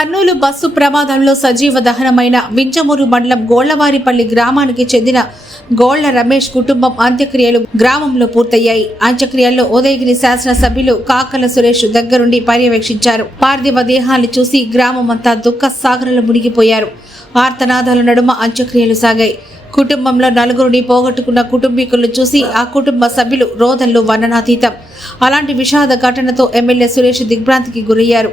Kurnool bus ప్రమాదంలో సజీవ దహనమైన వింజమూరు మండలం గోళ్లవారిపల్లి గ్రామానికి చెందిన గోళ్ల రమేష్ కుటుంబం అంత్యక్రియలు గ్రామంలో పూర్తయ్యాయి. అంత్యక్రియల్లో ఉదయగిరి శాసనసభ్యులు కాకల సురేష్ దగ్గరుండి పర్యవేక్షించారు. పార్థివ దేహాన్ని చూసి గ్రామమంతా దుఃఖ సాగరంలో మునిగిపోయారు. ఆర్తనాదాల నడుమ అంత్యక్రియలు సాగాయి. కుటుంబంలో నలుగురిని పోగొట్టుకున్న కుటుంబీకులను చూసి ఆ కుటుంబ సభ్యులు రోదనలు వర్ణనాతీతం. అలాంటి విషాద ఘటనతో ఎమ్మెల్యే సురేష్ దిగ్భ్రాంతికి గురయ్యారు.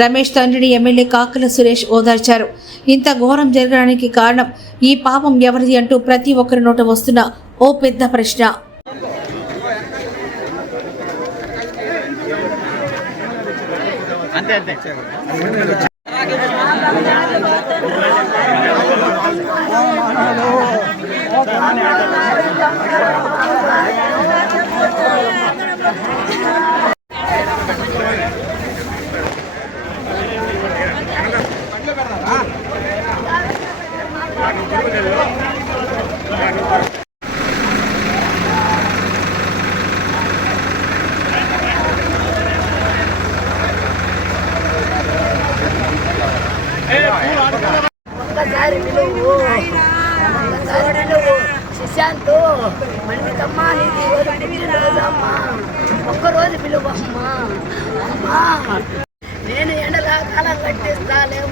రమేష్ తండ్రిని ఎమ్మెల్యే కాకల సురేష్ ఓదార్చారు. ఇంత ఘోరం జరగడానికి కారణం ఈ పాపం ఎవరిది అంటూ ప్రతి ఒక్కరి నోట వస్తున్న ఓ పెద్ద ప్రశ్న. ఒక్కసారి పిలువు, శశాంత్ మండితమ్మా, నీది ఈరోజు పుట్టినరోజమ్మా, ఒక్కరోజు పిలువమ్మా. అమ్మా నేను ఎండలా కాలం కట్టిస్తా లేవు.